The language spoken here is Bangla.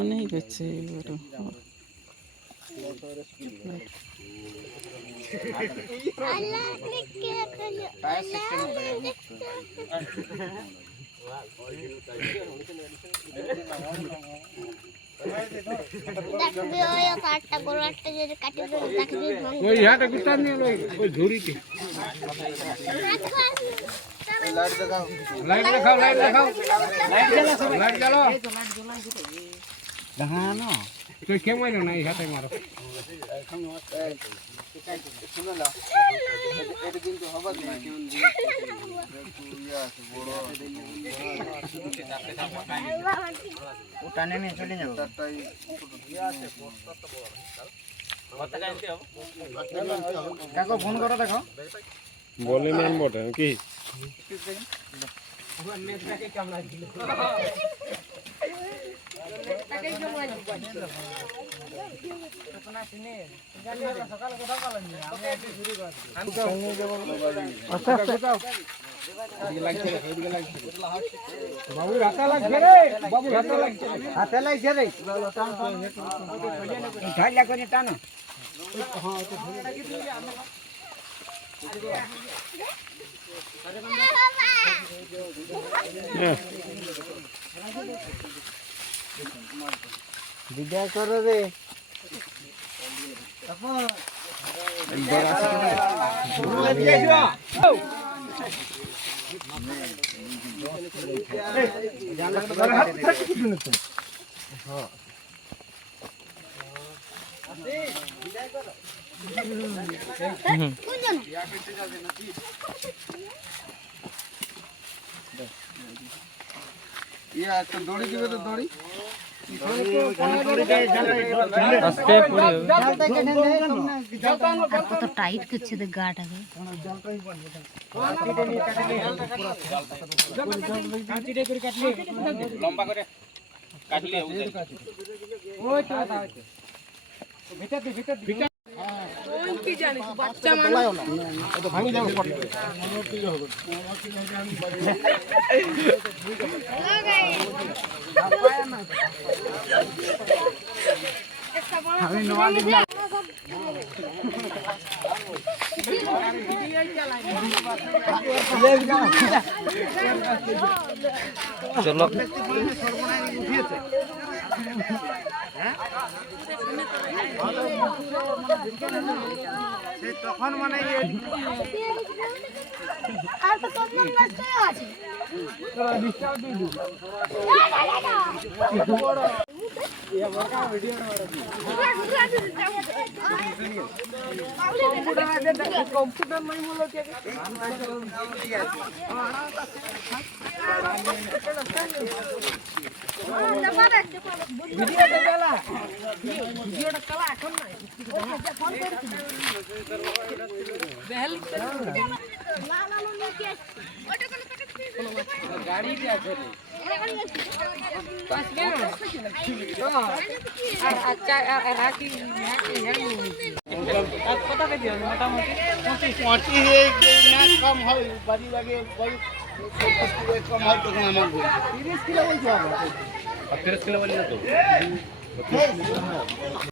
অনেক হচ্ছে টানে নিয়ে চলে যাবো। কাকু ফোন করো দেখো বলে নেন বটে কি বাবু রাতা লাগছে রে, বাবু রাতা লাগছে, হাতে লাগছে রে, ঢাইলা করে টানো। বিদায় করো রে দড়ি দিবে তো দড়ি কত টাইট করছে তো গাটাকে লম্বা করে কাটলে কি জানিস বাচ্চা মানুষ ভাঙি যাবে চলো তখন মানে আর তো কত নষ্ট আছে কম্পিউটার নাই বলে ভিডিওটা চালা এখন নাই গাড়ি আছে কম হয় বাড়ি লাগে কম হয় তখন আমার 30 কিলো বলছি 30 কিলো বলি না তো